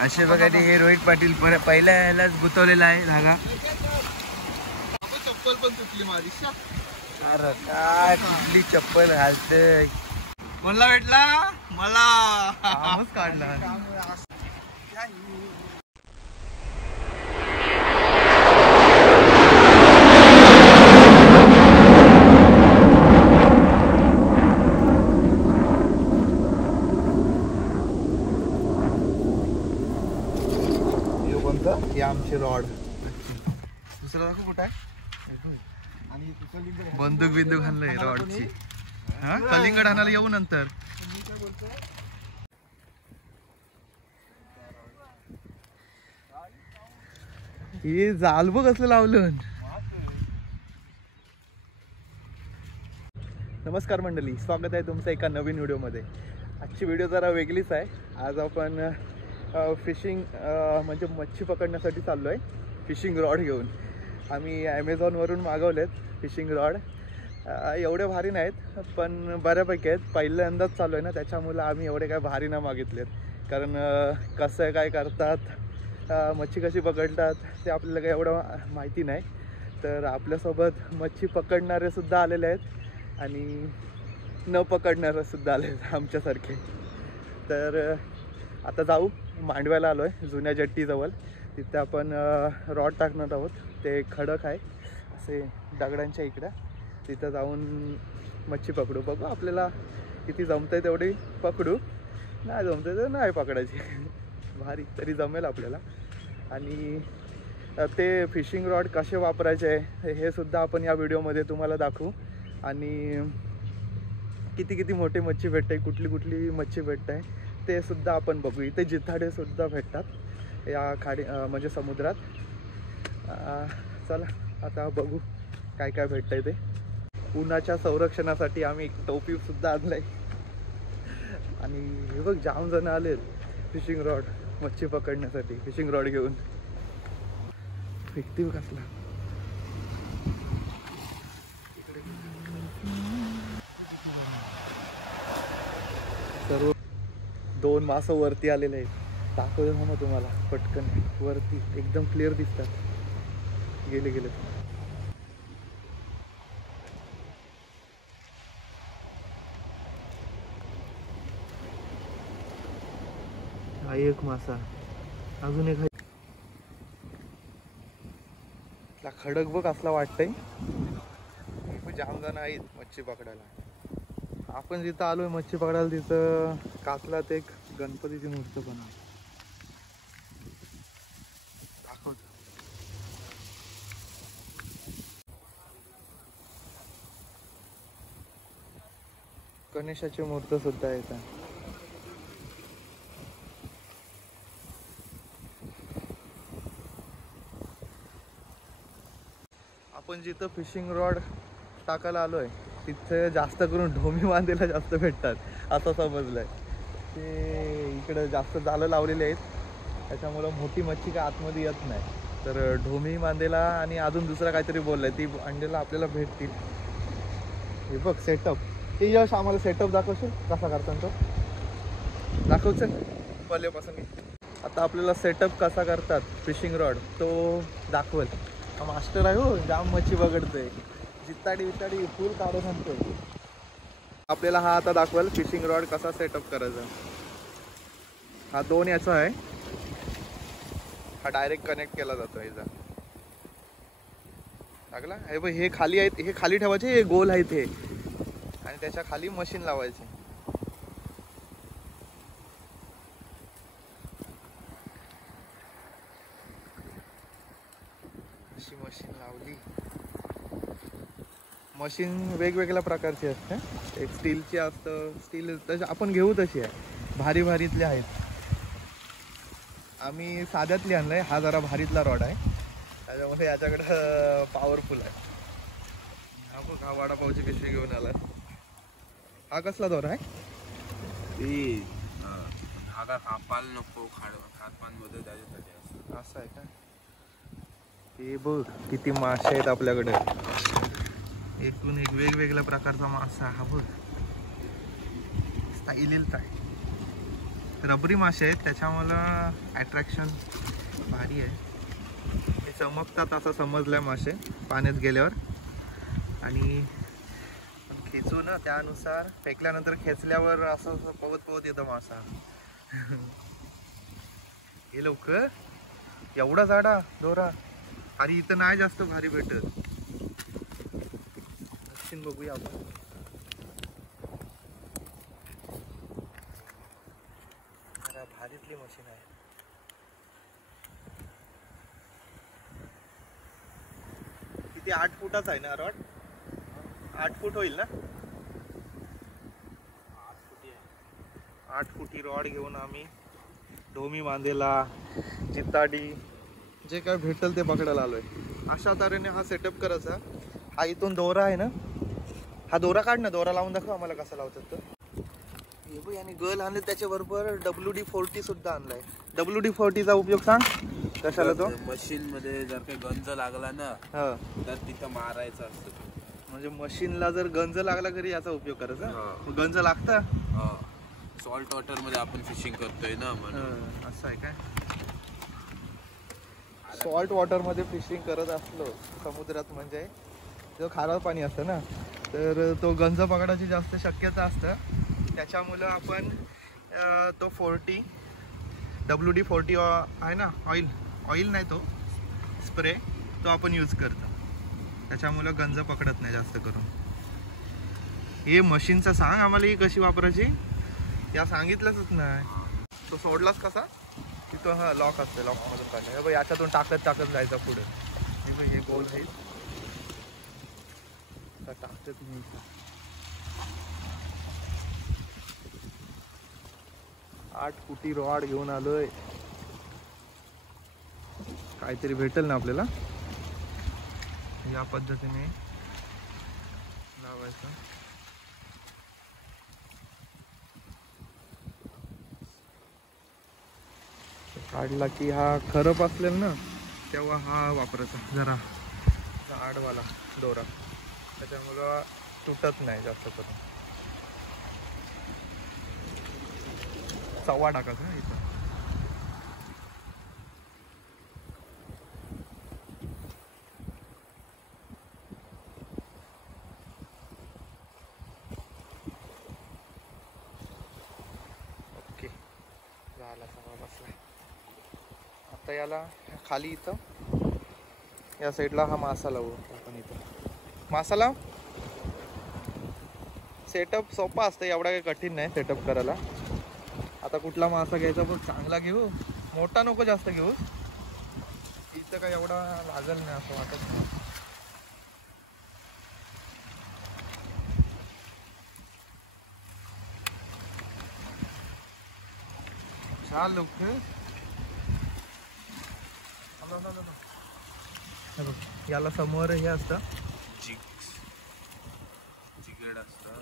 असे बघा हे रोहित पाटील पहिल्या ह्यालाच गुतवलेला आहे धागा. चप्पल पण तुटली माझी. अरे काय कुठली चप्पल घालते. मला भेटला मला काढला. हे आमचे रॉड. दुसरा दाखव कुठं आहे. आणि बंदूक बिंदूक आणलंय रॉडची. हा कलिंगड आणायला येऊ नंतर. हे जाल बघ कसलं लावलं. नमस्कार मंडळी, स्वागत आहे तुमचं एका नवीन व्हिडिओमध्ये. आजची व्हिडिओ जरा वेगळीच आहे. आज आपण फिशिंग म्हणजे मच्छी पकडण्यासाठी चाललो आहे. फिशिंग रॉड घेऊन आम्ही ॲमेझॉनवरून मागवलेत फिशिंग रॉड. एवढे भारी नाहीत पण बऱ्यापैकी आहेत. पहिल्यांदाच चालू आहे ना, त्याच्यामुळे आम्ही एवढे काय भारी नाही मागितलेत. कारण कसं काय करतात, मच्छी कशी पकडतात ते आपल्याला काही एवढं माहिती नाही. तर आपल्यासोबत मच्छी पकडणारेसुद्धा आलेले आहेत आणि न पकडणारेसुद्धा आले आहेत आमच्यासारखे. तर आता जाऊ. मांडव्याला आलो आहे, जुन्या जट्टीजवळ. तिथे आपण रॉड टाकणार आहोत. ते खडक आहे असे दगडांच्या इकडं. तिथं जाऊन मच्छी पकडू. बघू आपल्याला किती जमतं आहे तेवढी पकडू. नाही जमतं तर नाही पकडायची. भारी तरी जमेल आपल्याला. आणि ते फिशिंग रॉड कसे वापरायचे हे सुद्धा आपण या व्हिडिओमध्ये तुम्हाला दाखवू. आणि किती किती मोठी मच्छी भेटते, कुठली कुठली मच्छी भेटते ते सुद्धा आपण बघू. इथे जिथाडे सुद्धा भेटतात या खाडी म्हणजे समुद्रात. चला आता बघू काय काय भेटतंय ते. उन्हाच्या संरक्षणासाठी आम्ही एक टोपी सुद्धा आणलाय. आणि हे बघ जाम जण आलेत फिशिंग रॉड मच्छी पकडण्यासाठी. फिशिंग रॉड घेऊन फेकती कसला. सर्व 2 मासं वरती आलेले आहेत. दाखवतो ना मग तुम्हाला पटकन. वरती एकदम क्लिअर दिसतात. गेले गेले. हा एक मासा. अजून एक खडक बघ असला वाटतंय. जाम जण आहेत मच्छी पकडायला. आपण जिथं आलोय मच्छी पकडायला तिथं कासलात एक गणपतीची मूर्ती पण आहे. दाखवतो. गणेशाची मूर्ती सुद्धा आहे. आपण जिथं फिशिंग रॉड टाकायला आलोय तिथे जास्त करून ढोमी मांदेला जास्त भेटतात असं समजलंय. ते इकडं जास्त जाळं लावलेली आहेत त्याच्यामुळं मोठी मच्छी काय आतमध्ये येत नाही. तर ढोमी मांदेला आणि अजून दुसरा काहीतरी बोललाय ती अंडेला आपल्याला भेटतील. हे बघ सेटअप. ते यश आम्हाला सेटअप दाखवशील कसा करतात तो. दाखवचं पहिल्यापासून. आता आपल्याला सेटअप कसा करतात फिशिंग रॉड तो दाखवल. मास्टर आहे हो, जाम मच्छी पकडतोय. जिताडी विताडी फुल काढून आणतोय. आपल्याला हा आता दाखवाल फिशिंग रॉड कसा सेटअप करायचा. हा 2 याचा आहे. हा डायरेक्ट कनेक्ट केला जातो. याचा लागला. हे खाली आहेत, हे खाली ठेवायचे. हे गोल आहेत हे. आणि त्याच्या खाली मशीन लावायची. अशी मशीन लावली. मशीन वेगवेगळ्या प्रकारची असते. एक स्टीलची असतं. स्टील तशी आपण घेऊ तशी आहे. भारी भारीतले आहेत. आम्ही साध्यातली आणलंय. हा जरा भारीतला रॉड आहे त्याच्यामुळे याच्याकडं पॉवरफुल आहे. हा बघ हा वडापावची पिशवी घेऊन आला. हा कसला दोरा आहे. धागा कापाल नको खातपानमध्ये त्याच्यासाठी असं आहे का. ते बघ किती मासे आहेत आपल्याकडे. एकूण एक वेगवेगळ्या प्रकारचा मासा हा बघ. स्टाईलिल आहे. रबरी मासे आहेत त्याच्यामुळं अट्रॅक्शन भारी आहे. हे चमकतात असं समजलंय मासे पाण्यात गेल्यावर. आणि खेचू ना त्यानुसार फेकल्यानंतर खेचल्यावर असं पवत पवत येतं मासा. हे लवकर एवढा जाडा दोरा. अरे इथं नाही जास्त भारी भेटत. मशीन बघूया आपण. अरे भारीतली मशीन आहे. किती 8 फुटाचा आहे ना रॉड? 8 फूट होईल ना? 8 फुटी रॉड घेऊन आम्ही ढोमी बांधेला चित्ताडी जे काय भेटेल ते पकडायला आलोय. अशा तऱ्हेने हा सेटअप करायचा. हा इथून दोरा आहे ना, हा दोरा काढ ना, दोरा लावून दाखव आम्हाला कसा लावतात तर. हे बघ याने गल आणले त्याच्याबरोबर WD-40 सुद्धा आणलाय. WD-40चा उपयोग सांग कशाला तो? मशीन मध्ये जर काही गंज लागला ना तर तिथं मारायचं असतं. म्हणजे मशीनला जर गंज लागला घरी याचा उपयोग करायचा. गंज लागतं सॉल्ट वॉटर मध्ये आपण फिशिंग करतोय ना म्हणून. असं आहे काय? सॉल्ट वॉटर मध्ये फिशिंग करत असलो समुद्रात म्हणजे जो खारं पाणी असतं ना तर तो गंज पकडायची जास्त शक्यता असतं. त्याच्यामुळं आपण तो 40 WD-40 आहे ना, ऑइल नाही तो स्प्रे, तो आपण यूज करतो. त्याच्यामुळं गंज पकडत नाही जास्त करून. हे मशीनचं सांग आम्हाला ही कशी वापरायची. या सांगितलंच नाही. तो सोडलास कसा? तिथं हा लॉक असते, लॉकमधून काढलं. हे याच्यातून टाकत जायचं पुढे. हे गोल आहे टाकत मी. 8 फुटी रॉड घेऊन आलोय. काहीतरी भेटेल ना आपल्याला. या पद्धतीने लावायचं. काढला की हा खरप असलेला ना तेव्हा हा वापरायचा जरा जाडवाला दोरा. त्याच्यामुळं तुटत नाही जास्त करून. सव्वा टाकायचा इथं. ओके झाला सव्वा बसलाय. आता याला खाली इथं या साईडला हा मासा लावू आपण. इथं मासा लाव. सेटअप सोपा असतं, एवढा काही कठीण नाही सेटअप करायला. आता कुठला मासा घ्यायचा बघ, चांगला घेऊ, मोठा नको जास्त घेऊ. इथं काय एवढा लागल नाही असं वाटत नाही. चाल लोक याला समोर हे असतं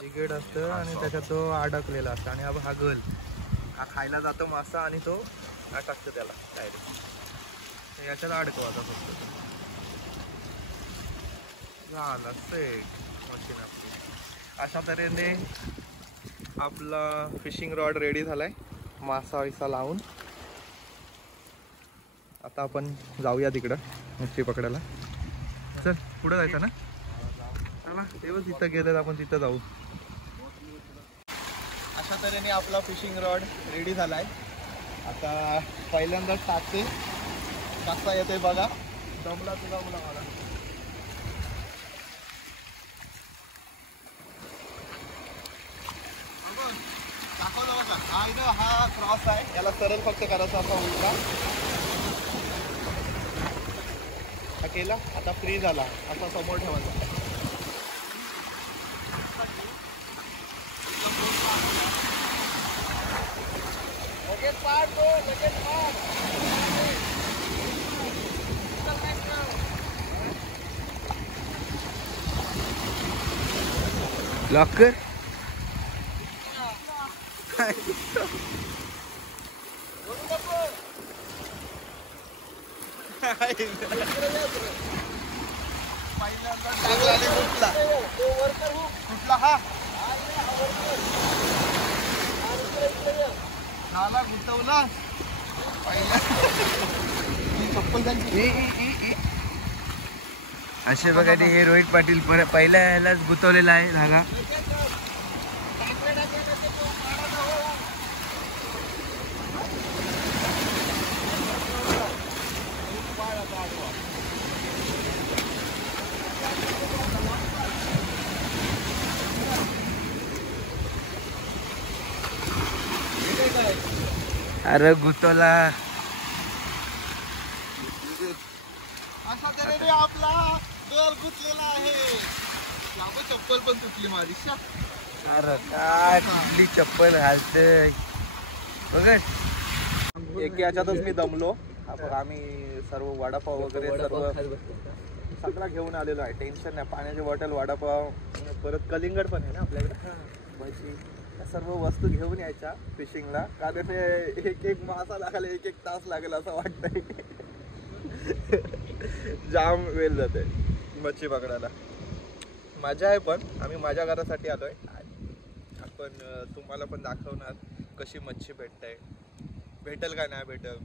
जिगेड असतं आणि त्याच्यात तो अडकलेला असतं. आणि हा गल हा खायला जातो मासा आणि तो अटकतो त्याला डायरेक्ट. याच्यात अडकवायचा फक्त. झालं सेट मशीन आपली. अशा तऱ्हेने आपला फिशिंग रॉड रेडी झालाय मासा विसा लावून. आता आपण जाऊया तिकडं मच्छी पकडायला. चल पुढे जायचं ना. चला तेव्हाच तिथं गेलं आपण तिथं जाऊ. अशा तऱ्हेने आपला फिशिंग रॉड रेडी झालाय. आता पहिल्यांदाच टाकते कसा येतोय बघा. दमला तुझा मुला मला. दाखवलं बघा. हा क्रॉस आहे, याला सरळ फक्त करायचा असा उलटा. हा केला. आता फ्री झाला असा समोर ठेवायचा. लगेच पाड दो, लगेच पाड. लॉक कर. पहिल्यांदा कुठला कुठला हा नाला गुंतवला असे बघा हे रोहित पाटील पहिल्या ह्यालाच गुंतवलेला आहे धागा. अरे गुंतवला असा तऱ्हेने आपला दोर गुंतलेला आहे. चप्पल पण तुटली माझी. अरे काय कुठली चप्पल घालतय बघ. एक याच्यातच मी दमलो. आपण आम्ही सर्व वडापाव वगैरे सर्व सगळा घेऊन आलेलो आहे. टेन्शन नाही. पाण्याची बॉटल, वडापाव, परत कलिंगड पण आहे ना आपल्याकडे, भजी, या सर्व वस्तू घेऊन यायच्या फिशिंगला. कारण एक एक मासा लागायला एक एक तास लागेल असं वाटतंय. जाम वेळ जाते मच्छी पकडायला. मजा आहे पण आम्ही माझ्या घरासाठी आलोय. आपण तुम्हाला पण दाखवणार कशी मच्छी भेटते, भेटेल का नाही भेटेल,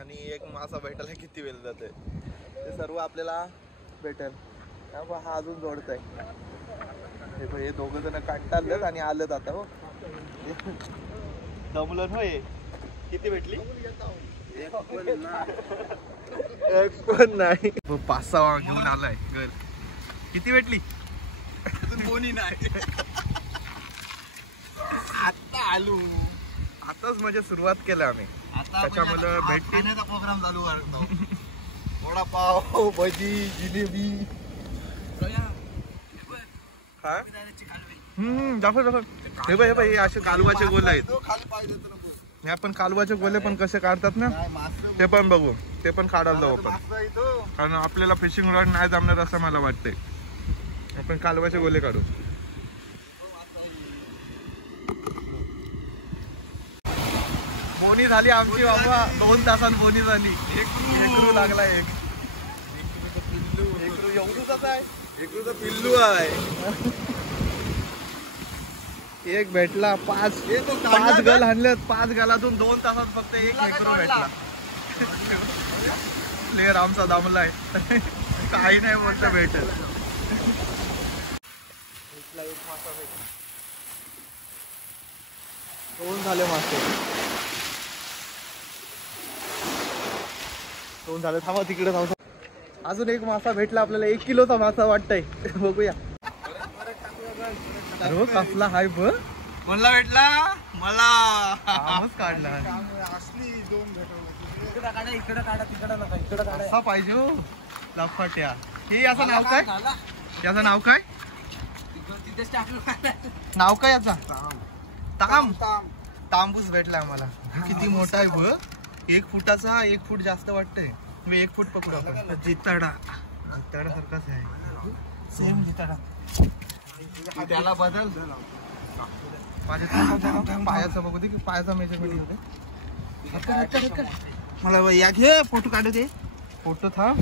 आणि एक मासा भेटायला किती वेळ जाते ते सर्व आपल्याला भेटेल. त्यामुळे हा अजून जोडत आहे. हे दोघं जण कंटाळलेत आणि आलेत आता. हो दमलं होय. किती भेटली? एक पण नाही. 5-6 घेऊन आलाय घर. किती भेटली? कोणी नाही. आता आलो. आताच म्हणजे सुरुवात केलं आम्ही. त्याच्यामुळे भेटतील प्रोग्राम चालू करतो. वडापाव, भजी, जिलेबी. हा दाखव दाखव. हे बाई हे असे कालवाचे गोले आहेत. हे आपण कालवाचे गोले पण कसे काढतात ना ते पण बघू. ते पण काढायला जाऊ आपण. कारण आपल्याला फिशिंग रॉड नाही जमणार असं मला वाटतंय. आपण कालवाचे गोले काढू. बोनी झाली आमची बाबा. 2 तासात बोनी झाली. एकरू लागला. एकरू एवढूच आहे. एकरूचं पिल्लू आहे. एक भेटला. 5 गल आणलेत. 5 गलातून 2 तासात फक्त एक एकरू भेटला. प्लेअर आमचा दामलाय. काही नाही बोलत भेटेल. 2 झाले मासे. 2 झाले. थांबा तिकडे थांबा. अजून एक मासा भेटला आपल्याला. 1 किलोचा मासा वाटतंय. बघूया. अरे कसला हाय बघ. कोणला भेटला? मला काढला. असा पाहिजे हो लफाट्या. हे याचं नाव काय? याचं नाव काय? नाव काय याचा? तांबूस भेटला आम्हाला. किती मोठा आहे बघ. 1 फुटाचा. 1 फूट जास्त वाटतंय. मी 1 फूट पकडू आपण. जिताडा सारखाच आहे. सेम जिताडा. त्याला बदल पायाचा बघू दे. पायाचा मेजरमेंट होते. मला या घे फोटो काढू दे. फोटो थांब.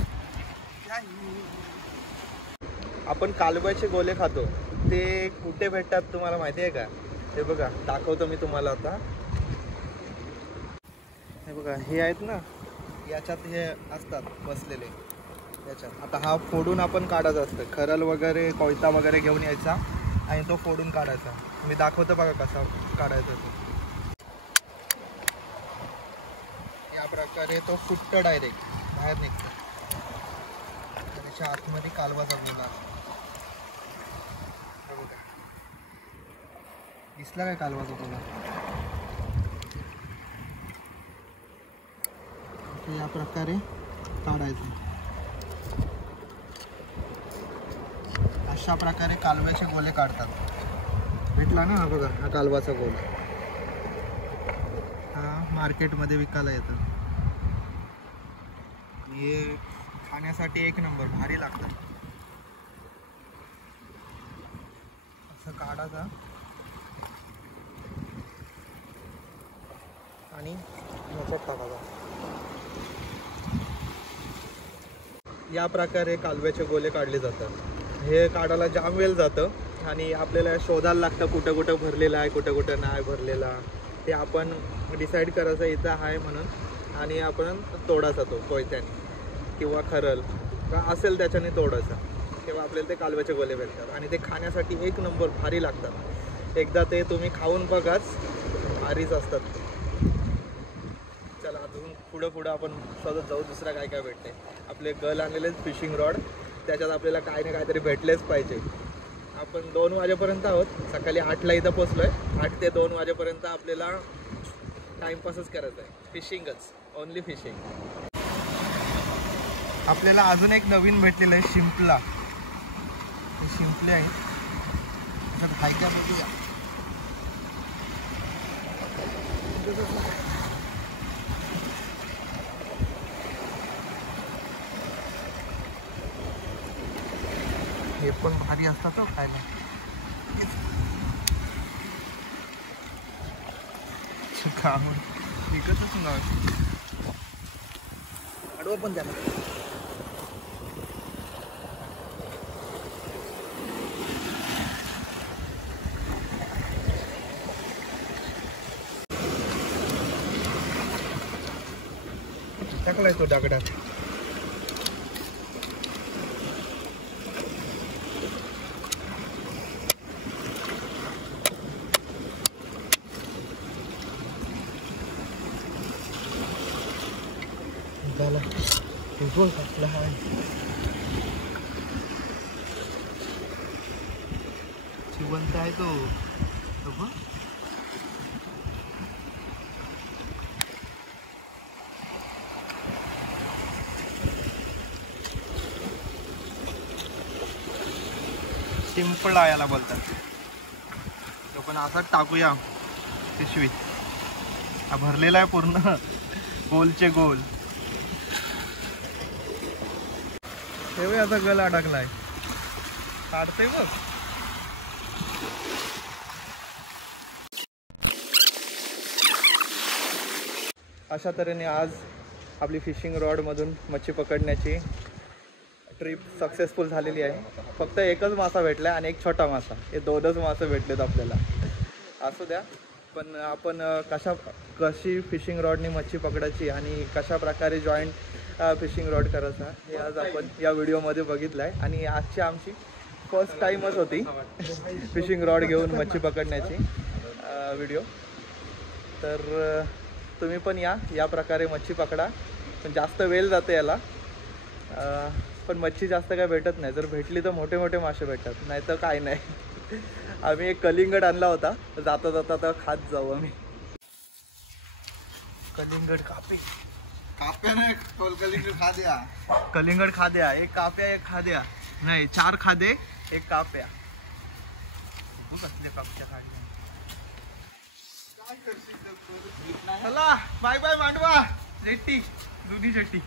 आपण कालव्याचे गोले खातो ते कुठे भेटतात तुम्हाला माहिती आहे का? हे बघा दाखवतो मी तुम्हाला आता. हे बघा हे आहेत ना, याच्यात हे असतात बसलेले याच्यात. आता हा फोडून आपण काढायचं असतं. खरल वगैरे कोयता वगैरे घेऊन यायचा आणि तो फोडून काढायचा. मी दाखवतो बघा कसा काढायचा तो. या प्रकारे तो फुटतो डायरेक्ट बाहेर निघतो. त्याच्या आतमध्ये कालवाचा गोला. दिसला काय कालवाचा गोला? या प्रकारे काढायचं. अशा प्रकारे कालव्याचे गोले काढतात. भेटला ना हा बघा हा कालवाचा गोल. हा मार्केटमध्ये विकायला येतो. हे खाण्यासाठी 1 नंबर भारी लागतं. असं काढायचा आणि याच्यात टाकायचा. या प्रकारे कालव्याचे गोले काढले जातात. हे काढायला जाम वेळ जातं आणि आपल्याला शोधायला लागतं कुठं कुठं भरलेलं आहे कुठं कुठं नाही भरलेला. ते आपण डिसाईड करायचं इथं आहे म्हणून आणि आपण तोडायचा तो कोयत्याने किंवा खरल का असेल त्याच्याने तोडायचा, तेव्हा आपल्याला ते कालव्याचे गोले भेटतात आणि ते खाण्यासाठी एक नंबर भारी लागतात. एकदा ते तुम्ही खाऊन बघाच, भारीच असतात. चला अजून पुढं आपण शोधत जाऊ दुसरा काय काय भेटते. आपले गल आणलेले फिशिंग रॉड, त्याच्यात आपल्याला काय ना काहीतरी भेटलेच पाहिजे. आपण 2 वाजेपर्यंत आहोत, सकाळी 8ला इथं पोचलो आहे. 8 ते 2 वाजेपर्यंत आपल्याला टाईमपासच करायचा आहे, फिशिंगच, ओन्ली फिशिंग. आपल्याला अजून एक नवीन भेटलेलं आहे शिंपला. हे शिंपले आहे, त्याच्यात हाय का बघूया. हे पण भारी असतात हो खायला. विकतच नाही आडवं पण त्याला. टाकलाय तो दगडात. जिवंत आहे तो. शिंपला याला बोलतात. तो पण असाच टाकूया पिशवीत. हा भरलेला आहे पूर्ण गोलचे गोल. हे आता गला अडकलाय, काढतोय बघ. अशा तऱ्हेने आज आपली फिशिंग रॉडमधून मच्छी पकडण्याची ट्रिप सक्सेसफुल झालेली आहे. फक्त एकच मासा भेटला आणि एक छोटा मासा, हे 2च मासे भेटलेत आपल्याला. असू द्या, पण आपण कशी फिशिंग रॉडनी मच्छी पकडायची आणि कशा प्रकारे जॉईंट फिशिंग रॉड करायचा हे आज आपण या व्हिडिओमध्ये बघितलं आहे. आणि आजची आमची फर्स्ट टाईमच होती फिशिंग रॉड घेऊन मच्छी पकडण्याची व्हिडिओ. तर तुम्ही पण या प्रकारे मच्छी पकडा. पण जास्त वेळ जाते याला, पण मच्छी जास्त काय भेटत नाही. जर भेटली तर मोठे मोठे मासे भेटतात, नाही तर काय नाही. आम्ही एक कलिंगड आणला होता, जाता जाता तर खात जाऊ आम्ही. कलिंगड काप्या नाही, कलिंगड खा द्या. कलिंगड खा द्या. एक काप्या एक खा द्या, नाही 4 खादे एक काप्या. कसल्या काप्या खायला. चला बाय बाय मांडवा. शेट्टी जुनी शेट्टी.